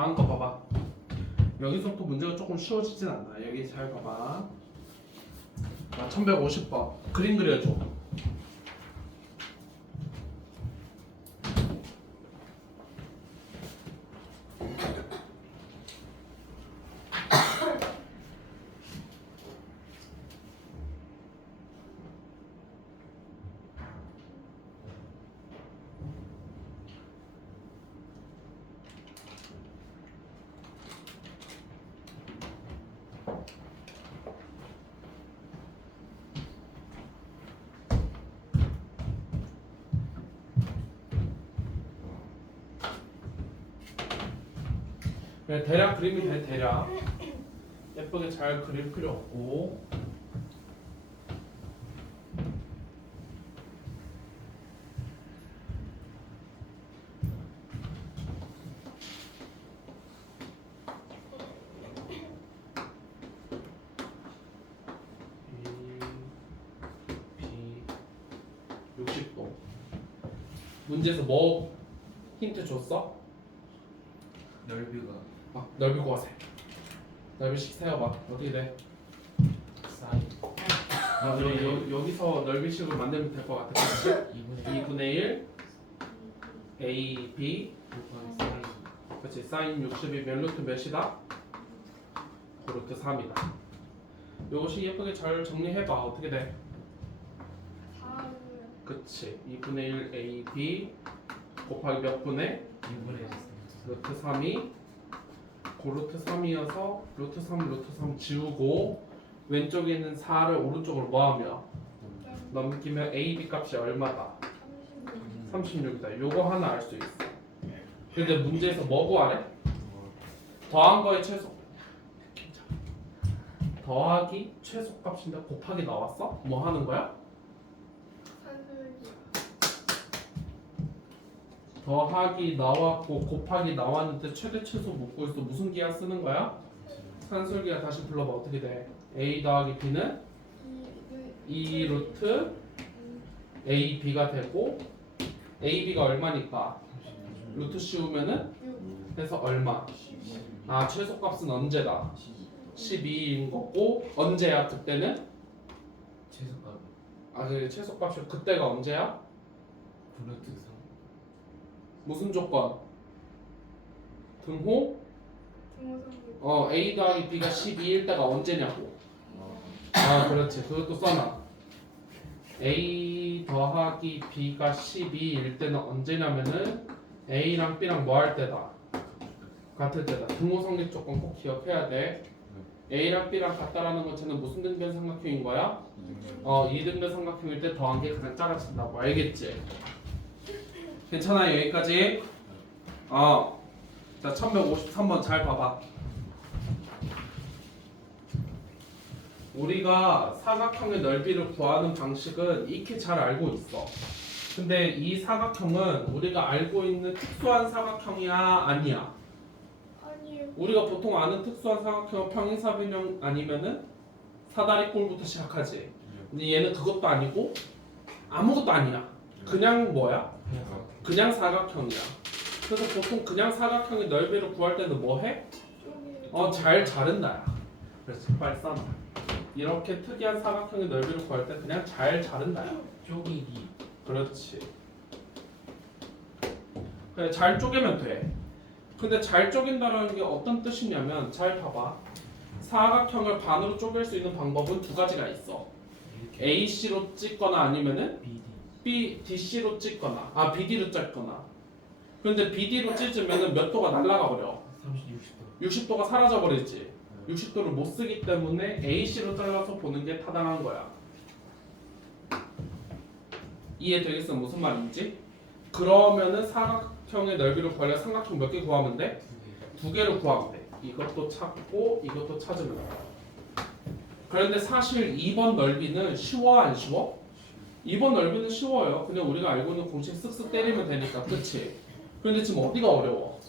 다음 거 봐봐. 여기서부터 문제가 조금 쉬워지진 않아. 여기 잘 봐봐. 1150번 그림 그려줘. 그냥 대략 그림이 돼. 대략 예쁘게 잘 그릴 필요 없고. B 60도. 문제에서 뭐 힌트 줬어? 넓이가 넓이 구하세. 넓이씩 세워봐. 어떻게 돼? 사인 여기서 넓이식을 만들면 될 것 같아. 그렇지? 2분의 1 A, B 사인 그렇지. 사인 60이면 루트 몇이다? 루트 3이다. 요것이 예쁘게 잘 정리해봐. 어떻게 돼? 그치. 2분의 1 A, B 곱하기 몇 분의? 2분의 루트 3이 고루트 3이어서 루트 3 지우고 왼쪽에 있는 4를 오른쪽으로 뭐하며? 넘기면 A, B 값이 얼마다? 36이다. 요거 하나 알 수 있어. 근데 문제에서 뭐 구하래? 더한 거의 최소 더하기 최소값인데 곱하기 나왔어? 뭐 하는 거야? 더하기 나왔고 곱하기 나왔는데 최대 최소 묻고 있어. 무슨 기하 쓰는 거야? 산술기하. 다시 불러봐. 어떻게 돼? A 더하기 B는 2 루트 A, B가 되고 A, B가 얼마니까? 루트 씌우면은 그래서 얼마? 아 최소값은 언제다? 12인 거고 언제야 그때는? 최소값 아 그래 최소값이 그때가 언제야? 블루투스 무슨 조건? 등호? A 더하기 B가 12일 때가 언제냐고. 아 그렇지. 그것도 써놔. A 더하기 B가 12일 때는 언제냐면은 A랑 B랑 뭐 할 때다? 같을 때다. 등호 성립 조건 꼭 기억해야 돼. A랑 B랑 같다라는 건 쟤는 무슨 등변 삼각형인 거야? 이등변 삼각형일 때 더한 게 가장 작아진다고. 알겠지? 괜찮아요 여기까지? 자 1153번 잘 봐봐. 우리가 사각형의 넓이를 구하는 방식은 익히 잘 알고 있어. 근데 이 사각형은 우리가 알고 있는 특수한 사각형이야 아니야? 아니요. 우리가 보통 아는 특수한 사각형은 평행사변형 아니면은 사다리꼴부터 시작하지. 근데 얘는 그것도 아니고 아무것도 아니야. 그냥 뭐야? 그냥 사각형이야. 그래서 보통 그냥 사각형의 넓이를 구할 때는 뭐 해? 잘 자른다야. 그래서 빨리 써놔. 이렇게 특이한 사각형의 넓이를 구할 때 그냥 잘 자른다야. 쪼개기 그렇지. 그래 잘 쪼개면 돼. 근데 잘 쪼갠다는 게 어떤 뜻이냐면 잘 봐봐. 사각형을 반으로 쪼갤 수 있는 방법은 두 가지가 있어. AC로 찍거나 아니면은 BD DC로 찍거나 BD로 찍거나. 근데 BD로 찢으면은 몇 도가 날아가 버려. 30, 60도 60도가 사라져 버리지. 60도를 못 쓰기 때문에 AC로 잘라서 보는 게 타당한 거야. 이해되겠어? 무슨 말인지? 그러면은 사각형의 넓이를 구하려 삼각형 몇 개 구하면 돼? 두 개를 구하면 돼. 이것도 찾고 이것도 찾으면 돼. 그런데 사실 2번 넓이는 쉬워 안 쉬워? 2번 넓이는 쉬워요. 그냥 우리가 알고 있는 공식 쓱쓱 때리면 되니까. 그치? 그런데 지금 어디가 어려워?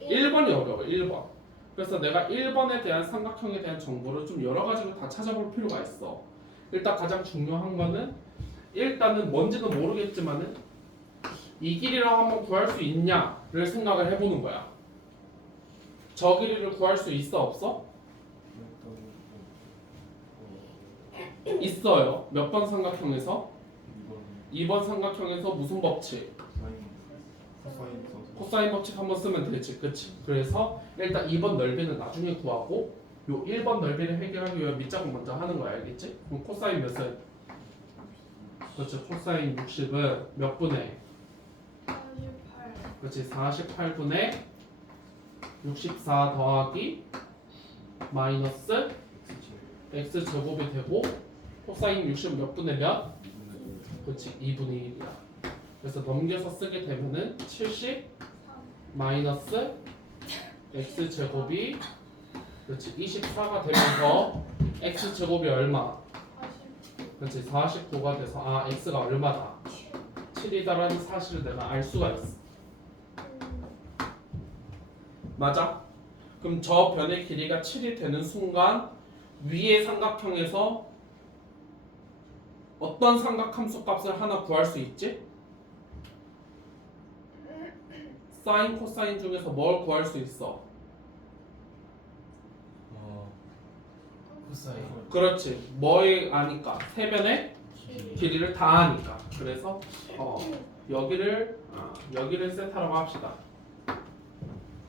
1번이 어려워. 1번. 그래서 내가 1번에 대한 삼각형에 대한 정보를 좀 여러 가지로 다 찾아볼 필요가 있어. 일단 가장 중요한 거는 일단은 뭔지는 모르겠지만은 이 길이라고 한번 구할 수 있냐를 생각을 해보는 거야. 저 길이를 구할 수 있어 없어? 있어요. 몇 번 삼각형에서? 2번 삼각형에서 무슨 법칙? 코사인 법칙 한번 쓰면 되지. 그치? 그래서 일단 2번 넓이는 나중에 구하고 요 1번 넓이를 해결하기 위해 밑작업 먼저 하는 거야. 알겠지? 그럼 코사인 몇은? 그렇지. 코사인 60은 몇 분의? 48. 그렇지. 48분의 64 더하기 마이너스 x제곱이 되고 코사인 60 몇 분의 몇? 그렇지. 2분의 1이야. 그래서 넘겨서 쓰게 되면은 70 마이너스 x제곱이 그렇지. 24가 되면서 x제곱이 얼마? 49. 그렇지. 49가 돼서 아 x가 얼마다? 7이다라는 사실을 내가 알 수가 있어. 맞아? 그럼 저 변의 길이가 7이 되는 순간 위의 삼각형에서 어떤 삼각함수 값을 하나 구할 수 있지? 사인, 코사인 중에서 뭘 구할 수 있어? 코사인 그렇지. 뭘 아니까? 세변의 길이를 다 아니까. 그래서 여기를 세타라고 합시다.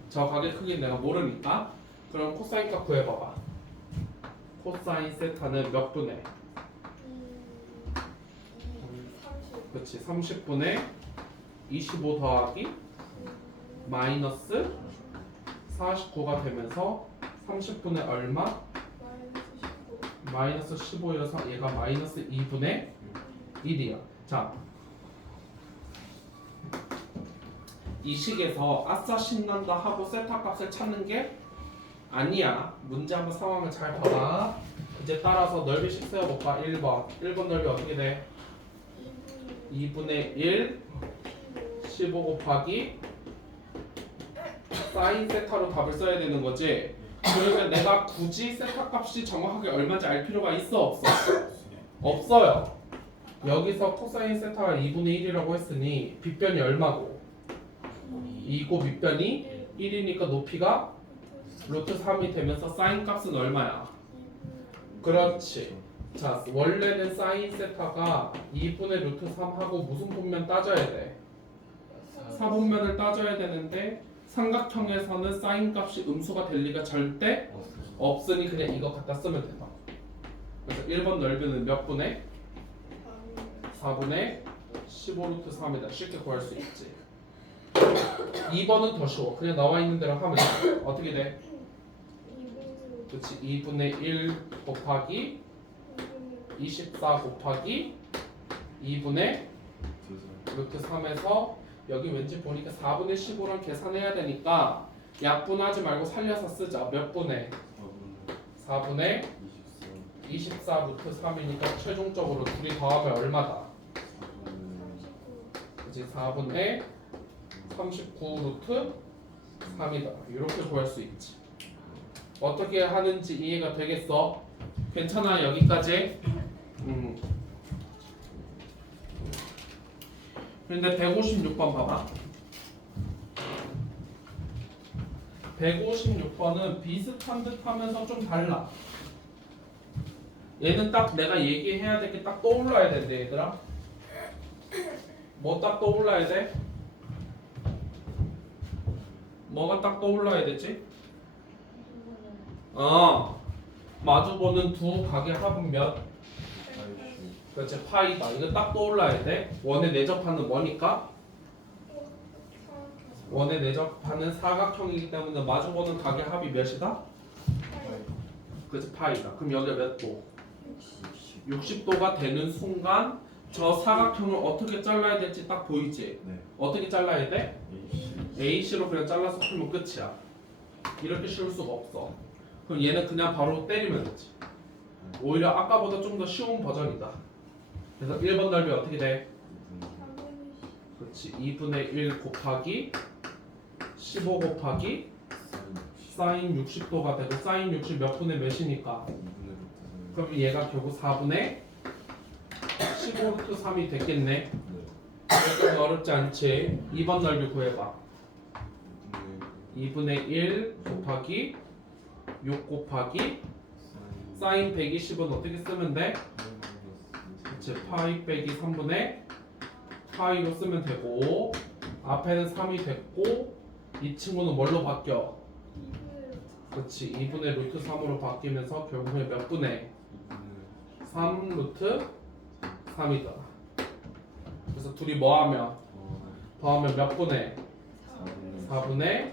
저 가게 크기 내가 모르니까. 그럼 코사인 값 구해봐봐. 코사인 세타는 몇 분의? 30. 그렇지. 30분의 25 더하기 마이너스 49가 되면서 30분의 얼마? 마이너스 15. 마이너스 15여서 얘가 마이너스 2분의 1이야. 자, 이 식에서 아싸 신난다 하고 세타 값을 찾는 게 아니야. 문제 한번 상황을 잘 봐봐. 이제 따라서 넓이식 세워볼까? 1번 넓이 어떻게 돼? 2분의 1 15 곱하기 사인 세타로 답을 써야 되는 거지. 그러면 내가 굳이 세타 값이 정확하게 얼마인지 알 필요가 있어 없어? 없어요. 여기서 코사인 세타가 2분의 1이라고 했으니 빗변이 얼마고? 2고 밑변이 1이니까 높이가 루트 3이 되면서 사인 값은 얼마야? 그렇지. 자, 원래는 사인 세타가 2분의 루트 3하고 무슨 분면 따져야 돼? 사분면을 따져야 되는데 삼각형에서는 사인 값이 음수가 될 리가 절대 없으니 그냥 이거 갖다 쓰면 된다. 그래서 1번 넓이는 몇 분의? 4분의 15 루트 3이다. 쉽게 구할 수 있지. 2번은 더 쉬워. 그냥 나와 있는 대로 하면 돼. 어떻게 돼? 2분의 그렇지. 2분의 1 곱하기 24 곱하기 2분의 루트 3에서 여기 왠지 보니까 4분의 15랑 계산해야 되니까 약분하지 말고 살려서 쓰자. 몇 분의? 4분의 24 루트 3이니까 최종적으로 둘이 더하면 얼마다? 39. 그치? 4분의 39 루트 3이다. 이렇게 구할 수 있지. 어떻게 하는지 이해가 되겠어? 괜찮아 여기까지? 근데 156번 봐봐. 156번은 비슷한 듯 하면서 좀 달라. 얘는 딱 내가 얘기해야 될 게 딱 떠올라야 된대 얘들아. 뭐 딱 떠올라야 돼? 뭐가 딱 떠올라야 되지? 마주보는 두 각의 합은 몇? 그렇지. 파이다. 이거 딱 떠올라야 돼. 원에 내접하는 뭐니까? 원에 내접하는 사각형이기 때문에 마주보는 각의 합이 몇이다? 그렇지. 파이다. 그럼 여기가 몇 도? 60도가 되는 순간 저 사각형을 어떻게 잘라야 될지 딱 보이지? 네. 어떻게 잘라야 돼? AC로 그냥 잘라서 풀면 끝이야. 이렇게 쉬울 수가 없어. 그럼 얘는 그냥 바로 때리면 되지. 오히려 아까보다 좀 더 쉬운 버전이다. 그래서 1번 넓이 어떻게 돼? 그렇지. 2분의 1 곱하기 15 곱하기 사인 60도가 되고 사인 60 몇 분의 몇이니까? 그럼 얘가 결국 4분의 15 루트 3이 됐겠네. 이렇게 어렵지 않지? 2번 넓이 구해봐. 2분의 1 곱하기 6 곱하기 사인 120은 어떻게 쓰면 돼? 그치, 파이 빼기 3분의 파이로 쓰면 되고 앞에는 3이 됐고 이 친구는 뭘로 바뀌어? 2분의 그렇지 2분의 루트 3으로 바뀌면서 결국에 몇 분의 3 루트 3이다. 그래서 둘이 뭐하면 더하면 몇 분의 4분의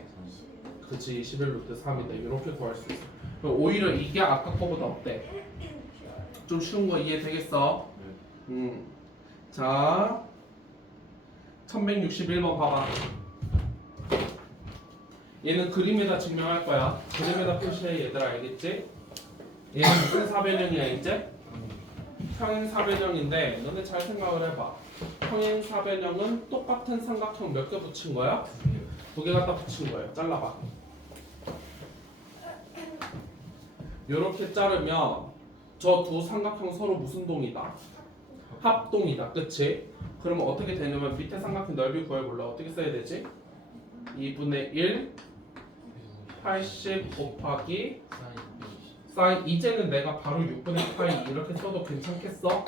그치 21 루트 3이다. 이렇게 구할 수 있어. 그럼 오히려 이게 아까 거보다 어때? 좀 쉬운 거 이해되겠어? 자 1161번 봐봐. 얘는 그림에다 증명할 거야. 그림에다 표시해 얘들아 알겠지? 얘는 무슨 사변형이야 이제? 평행사변형인데 너네 잘 생각을 해봐. 평행사변형은 똑같은 삼각형 몇 개 붙인 거야? 2개 갖다 붙인 거예요. 잘라봐. 이렇게 자르면 저 두 삼각형 서로 무슨 동이다? 합동이다. 그치? 그러면 어떻게 되냐면 밑에 삼각형 넓이 구해볼래? 어떻게 써야 되지? 2분의 1 80 곱하기 사인 이제는 내가 바로 6분의 파이 이렇게 써도 괜찮겠어?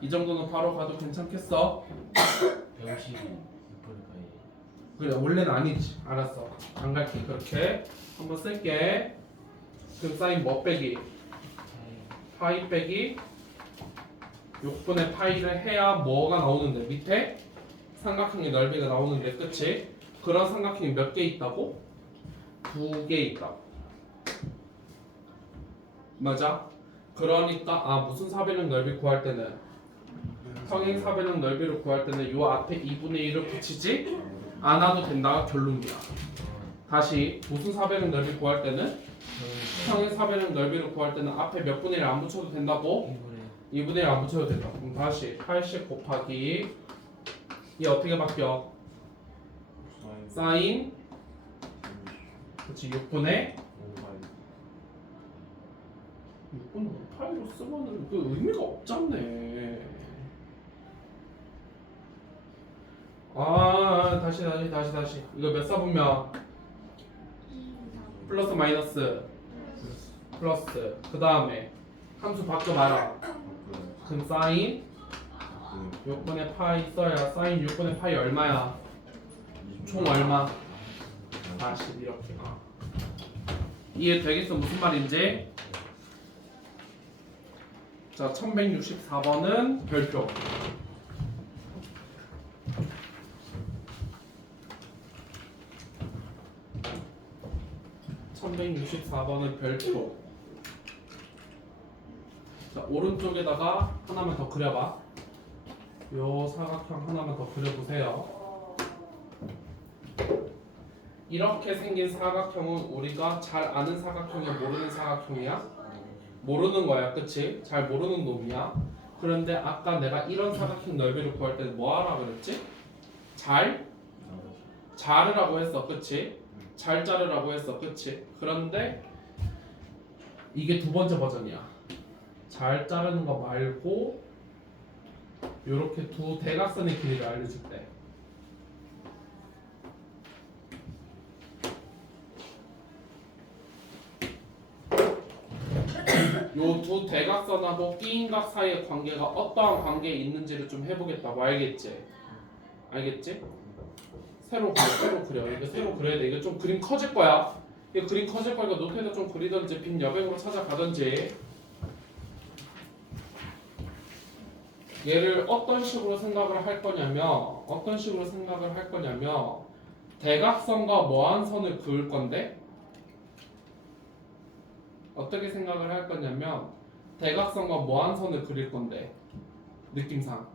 이 정도는 바로 가도 괜찮겠어? 156%까지. 그래 원래는 아니지. 알았어. 안 갈게. 그렇게 한번 쓸게. 그럼 사인 뭐 빼기? 파이 빼기 6분의 파이를 해야 뭐가 나오는데 밑에 삼각형의 넓이가 나오는데 그치? 그런 삼각형이 몇 개 있다고? 2개 있다고. 맞아? 그러니까 무슨 사변형 넓이 구할 때는 평행 사변형 넓이를 구할 때는 요 앞에 2분의 1을 붙이지 않아도 된다가 결론이야. 다시 무슨 사변형 넓이 구할 때는 평행 사변형 넓이를 구할 때는 앞에 몇 분의 1을 안 붙여도 된다고? 2분의 1 안 붙여도 된다. 그럼 다시 80 곱하기 얘 어떻게 바뀌어? 사인 그치 6분의 5파이로 쓰면은 그 의미가 없잖네. 다시 이거 몇 사분면 플러스 마이너스 플러스 그 다음에 함수 바꿔 말아. 그럼 사인 6분의 파이 써야 사인 6분의 파이 얼마야? 총 얼마? 40 이렇게. 이해되겠어? 무슨 말인지? 자 1164번은 별표. (1164번은) 별표. 자 오른쪽에다가 하나만 더 그려봐. 요 사각형 하나만 더 그려보세요. 이렇게 생긴 사각형은 우리가 잘 아는 사각형이야 모르는 사각형이야? 모르는 거야, 그치? 잘 모르는 놈이야. 그런데 아까 내가 이런 사각형 넓이를 구할 때는 뭐 하라 그랬지? 자르라고 했어, 그치? 잘 자르라고 했어, 그치? 그런데 이게 두 번째 버전이야. 잘 자르는 거 말고 요렇게 두 대각선의 길이를 알려줄 때 요 두 대각선하고 끼인각 사이의 관계가 어떠한 관계에 있는지를 좀 해보겠다고. 알겠지? 알겠지? 새로 그려. 이거 새로 그려야 돼. 이거 좀 그림 커질 거야. 이거 그림 커질 거니까 노트에다 좀 그리던지 빈 여백으로 찾아가던지. 얘를 어떤 식으로 생각을 할 거냐면 대각선과 뭐한 선을 그을 건데 어떻게 생각을 할 거냐면 대각선과 뭐한 선을 그릴 건데 느낌상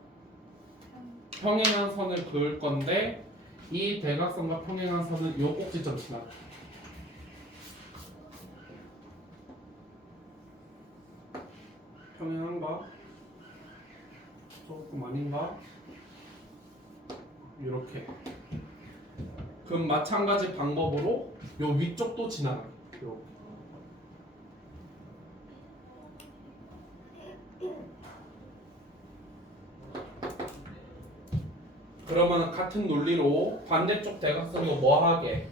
평행한 선을 그을 건데 이 대각선과 평행한 선은 요 꼭지점 지나가. 평행한가? 조금 아닌가? 이렇게. 그럼 마찬가지 방법으로 요 위쪽도 지나가. 이렇게. 그러면 같은 논리로 반대쪽 대각선도 뭐하게?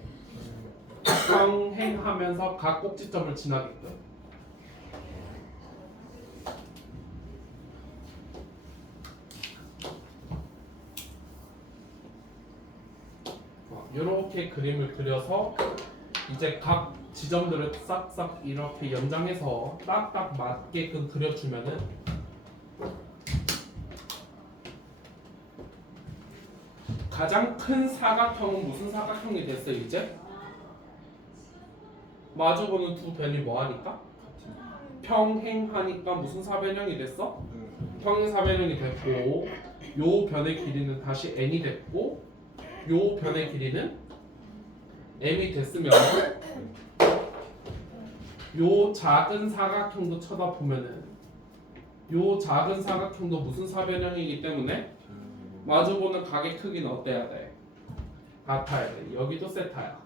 평행하면서 각 꼭지점을 지나게끔. 이렇게 그림을 그려서 이제 각 지점들을 싹싹 이렇게 연장해서 딱딱 맞게끔 그려주면은 가장 큰 사각형은 무슨 사각형이 됐어 이제? 마주보는 두 변이 뭐하니까? 평행하니까 무슨 사변형이 됐어? 평행사변형이 됐고 요 변의 길이는 다시 n이 됐고 요 변의 길이는 m이 됐으면 요 작은 사각형도 쳐다보면은 요 작은 사각형도 무슨 사변형이기 때문에 마주보는 각의 크기는 어때야 돼? 같아야 돼. 여기도 세타야.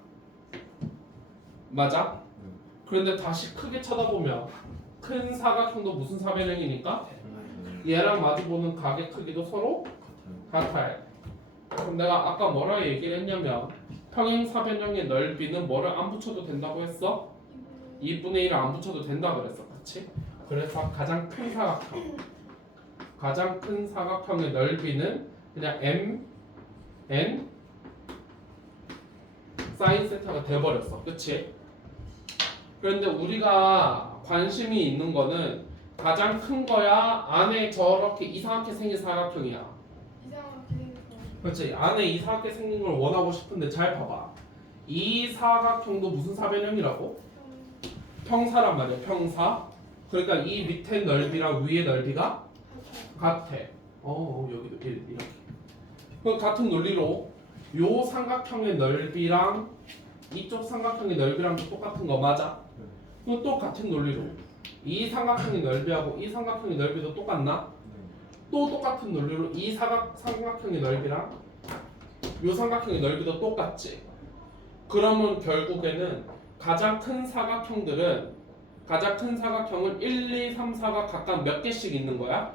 맞아? 그런데 다시 크게 쳐다보면 큰 사각형도 무슨 사변형이니까 얘랑 마주보는 각의 크기도 서로 같아야 돼. 그럼 내가 아까 뭐라 얘기를 했냐면 평행사변형의 넓이는 뭐를 안 붙여도 된다고 했어? 2분의 1을 안 붙여도 된다 그랬어. 그치? 그래서 가장 큰 사각형의 넓이는 그냥 m, n, 사인 세타가 돼버렸어. 그치? 그런데 우리가 관심이 있는 거는 가장 큰 거야? 안에 저렇게 이상하게 생긴 사각형이야? 이상하게 생겼어. 그렇지. 안에 이상하게 생긴 걸 원하고 싶은데 잘 봐봐. 이 사각형도 무슨 사변형이라고? 평사란 말이야. 평사. 그러니까 이 밑에 넓이랑 위의 넓이가 같아. 여기도 1 이렇게. 그럼 같은 논리로 요 삼각형의 넓이랑 이쪽 삼각형의 넓이랑도 똑같은 거 맞아? 그럼 또 같은 논리로 이 삼각형의 넓이하고 이 삼각형의 넓이도 똑같나? 또 똑같은 논리로 이 삼각형의 넓이랑 요 삼각형의 넓이도 똑같지. 그러면 결국에는 가장 큰 사각형은 1, 2, 3, 4가 각각 몇 개씩 있는 거야?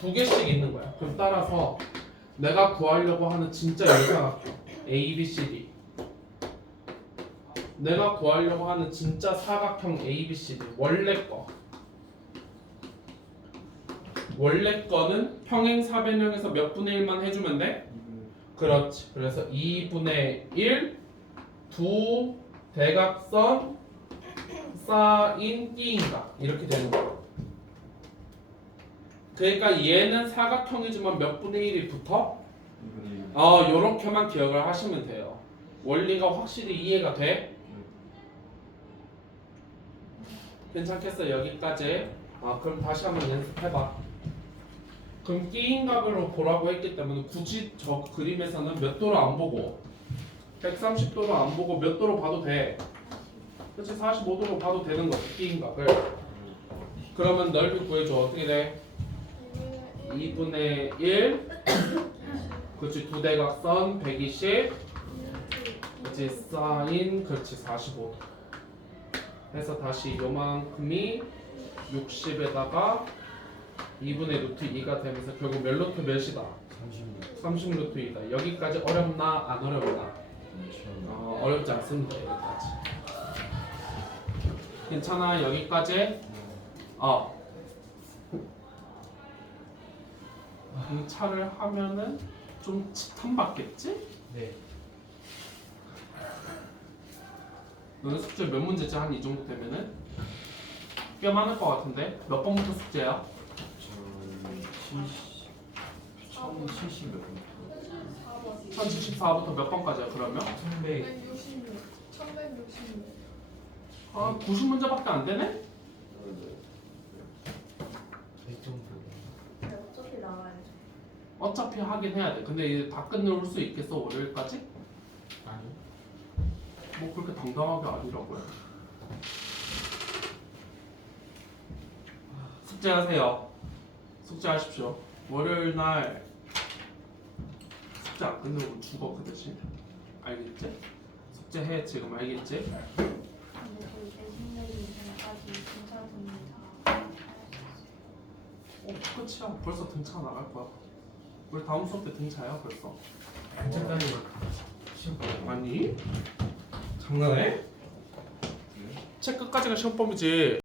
두 개씩 있는 거야. 그럼 따라서 내가 구하려고 하는 진짜 열사각형 A, B, C, D 내가 구하려고 하는 진짜 사각형 A, B, C, D 원래 거는 평행사변형에서 몇 분의 1만 해주면 돼? 그렇지. 그래서 2분의 1 두 대각선 쌓인 띠인각 이렇게 되는 거야. 그러니까 얘는 사각형이지만 몇 분의 1이 붙어? 요렇게만 기억을 하시면 돼요. 원리가 확실히 이해가 돼? 괜찮겠어? 여기까지. 그럼 다시 한번 연습해봐. 그럼 끼인각으로 보라고 했기 때문에 굳이 저 그림에서는 몇 도로 안 보고 130도로 안 보고 몇 도로 봐도 돼. 그렇지? 45도로 봐도 되는 거지. 끼인각을. 그러면 넓이 구해줘. 어떻게 돼? 2분의 1 그렇지. 두 대각선 120 그렇지. 사인 그렇지. 45도 해서 다시 요만큼이 60에다가 2분의 루트 2가 되면서 결국 몇 루트 몇이다? 30 루트 2다. 여기까지 어렵나 안 어렵나? 어렵지 않습니다. 여기까지 괜찮아. 여기까지 차를 하면은 좀 치탄받겠지? 네. 너는 숙제 몇 문제지? 한 이 정도 되면은 꽤 많을 것 같은데 몇 번부터 숙제야? 1070 몇 번? 1074부터 몇 번까지야 그러면? 166. 1166. 90문제밖에 안 되네? 이 정도. 어차피 나와야죠. 어차피 하긴 해야 돼. 근데 이제 다 끝낼 수 있겠어 월요일까지? 아니. 뭐 그렇게 당당하게 아니라고요. 숙제하세요. 숙제하십시오. 월요일 날 숙제 안 끝내고 죽어 그 대신. 알겠지? 숙제해 지금 알겠지? 근데 저희 대신내기 전까지 괜찮습니다. 끝이야. 벌써 등차 나갈 거야. 우리 다음 수업 때 등차야 벌써. 괜찮다니. 아니? 장난해? 책 끝까지가 시험 범위지.